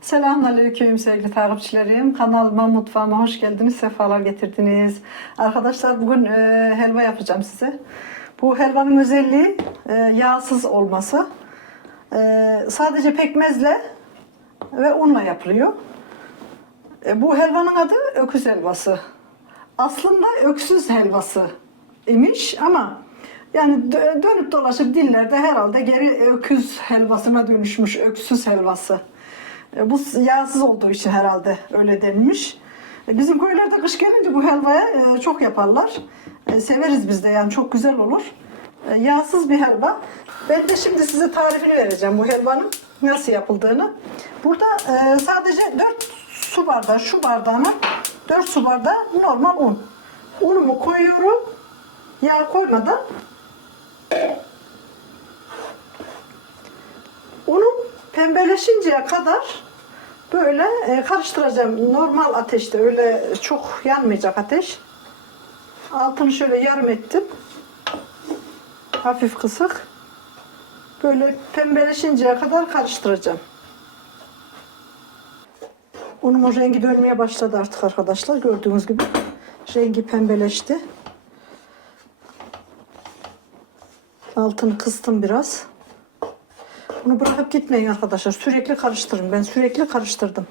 Selamünaleyküm sevgili takipçilerim. Kanalıma, mutfağıma hoş geldiniz, sefalar getirdiniz. Arkadaşlar bugün e, helva yapacağım size. Bu helvanın özelliği e, yağsız olması. E, sadece pekmezle ve unla yapılıyor. E, bu helvanın adı öküz helvası. Aslında öksüz helvası imiş ama yani dö- dönüp dolaşıp dillerde herhalde geri öküz helvasına dönüşmüş öksüz helvası. E, Bu yağsız olduğu için herhalde öyle denmiş. E, Bizim köylerde kış gelince bu helvaya e, çok yaparlar. Severiz biz de yani çok güzel olur. Yağsız bir helva. Ben de şimdi size tarifini vereceğim bu helvanın nasıl yapıldığını. Burada sadece 4 su bardağı, şu bardağına 4 su bardağı normal un. Unumu koyuyorum. Yağ koymadan Unum pembeleşinceye kadar böyle e, karıştıracağım. Normal ateşte öyle çok yanmayacak ateş. Altını şöyle yarım ettim. Hafif kısık. Böyle pembeleşinceye kadar karıştıracağım. Unumun rengi dönmeye başladı artık arkadaşlar. Gördüğünüz gibi rengi pembeleşti. Altını kıstım biraz. Bunu bırakıp gitmeyin arkadaşlar. Sürekli karıştırın. Ben sürekli karıştırdım.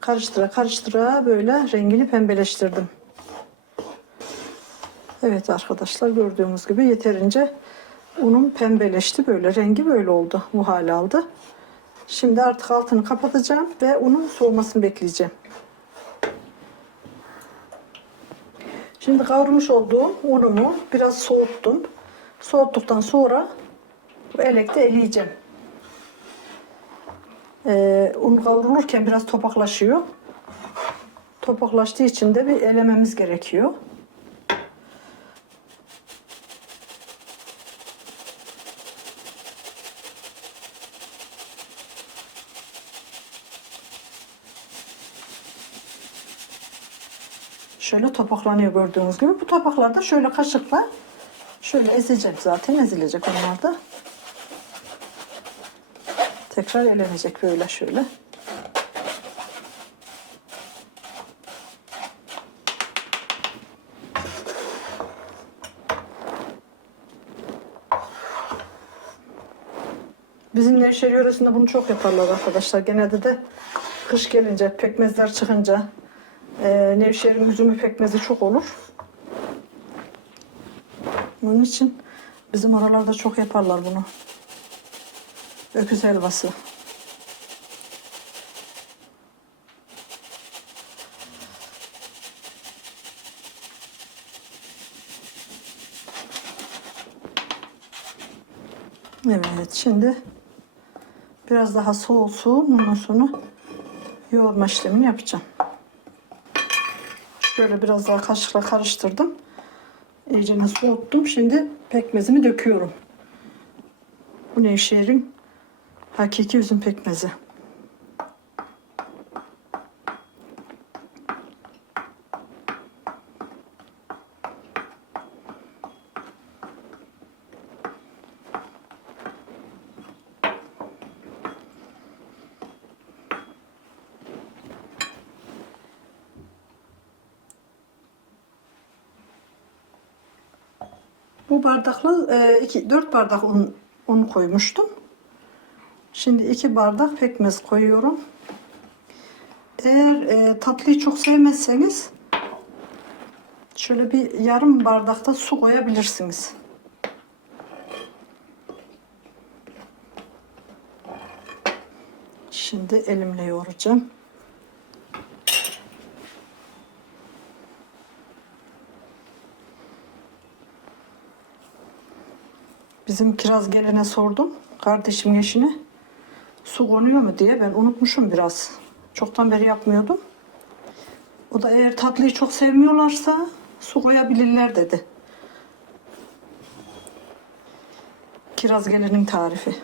Karıştıra karıştıra böyle rengini pembeleştirdim. Evet arkadaşlar gördüğünüz gibi yeterince unum pembeleşti. Böyle rengi böyle oldu. Bu hale aldı. Şimdi artık altını kapatacağım ve unun soğumasını bekleyeceğim. Şimdi kavrulmuş olduğum unumu biraz soğuttum. Soğuttuktan sonra bu elekte eleyeceğim. Ee, un kavrulurken biraz topaklaşıyor. Topaklaştığı için de bir elememiz gerekiyor. Şöyle topaklanıyor gördüğünüz gibi. Bu topaklarda şöyle kaşıkla şöyle ezeceğim zaten ezilecek onlar da. Tekrar elenecek böyle şöyle. Bizim Nevşehir yöresinde bunu çok yaparlar arkadaşlar. Genelde de kış gelince, pekmezler çıkınca e, Nevşehir'in üzümü pekmezi çok olur. Onun için bizim oralarda çok yaparlar bunu. Öküz helvası. Evet şimdi biraz daha soğusun ondan sonra yoğurma işlemini yapacağım. Şöyle biraz daha kaşıkla karıştırdım. İyice soğuttum. Şimdi pekmezimi döküyorum. Bu Nevşehir'in hakiki üzüm pekmezi. Bu bardakla e, iki, dört bardak un, un koymuştum. Şimdi iki bardak pekmez koyuyorum. Eğer e, tatlıyı çok sevmezseniz şöyle bir yarım bardakta su koyabilirsiniz. Şimdi elimle yoğuracağım. Bizim kiraz gelene sordum. Kardeşimin eşine. Su konuyor mu diye. Ben unutmuşum biraz. Çoktan beri yapmıyordum. O da eğer tatlıyı çok sevmiyorlarsa su koyabilirler dedi. Kiraz gelenin tarifi.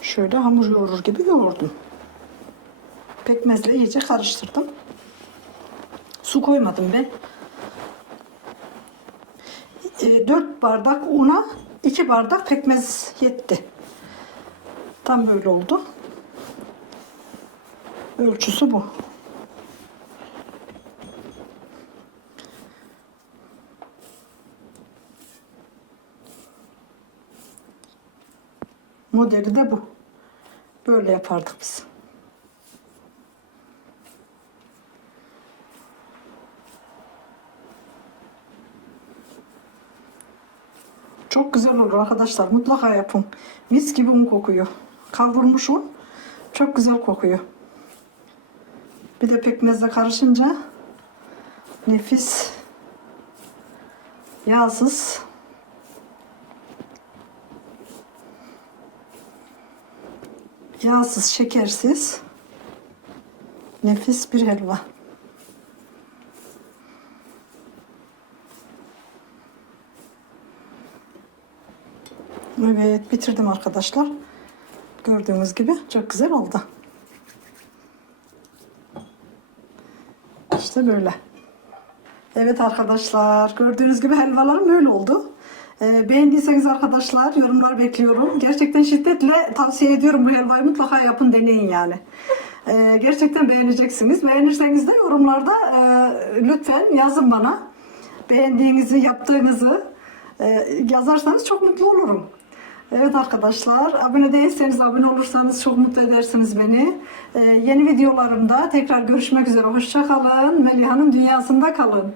Şöyle hamur yoğurur gibi yoğurdum. Pekmezle iyice karıştırdım. Su koymadım ben. 4 bardak una 2 bardak pekmez yetti. Tam böyle oldu. Ölçüsü bu. Modeli de bu. Böyle yapardık biz. Çok güzel olur arkadaşlar. Mutlaka yapın. Mis gibi un kokuyor. Kavrulmuş un. Çok güzel kokuyor. Bir de pekmezle karışınca nefis yağsız yağsız, şekersiz nefis bir helva. Evet, bitirdim arkadaşlar. Gördüğünüz gibi çok güzel oldu. İşte böyle. Evet arkadaşlar, gördüğünüz gibi helvalarım böyle oldu. Ee, beğendiyseniz arkadaşlar yorumlar bekliyorum. Gerçekten şiddetle tavsiye ediyorum bu helvayı mutlaka yapın deneyin yani. Ee, gerçekten beğeneceksiniz. Beğenirseniz de yorumlarda e, lütfen yazın bana. Beğendiğinizi, yaptığınızı e, yazarsanız çok mutlu olurum. Evet arkadaşlar, abone değilseniz abone olursanız çok mutlu edersiniz beni. Ee, yeni videolarımda tekrar görüşmek üzere. Hoşça kalın. Meliha'nın dünyasında kalın.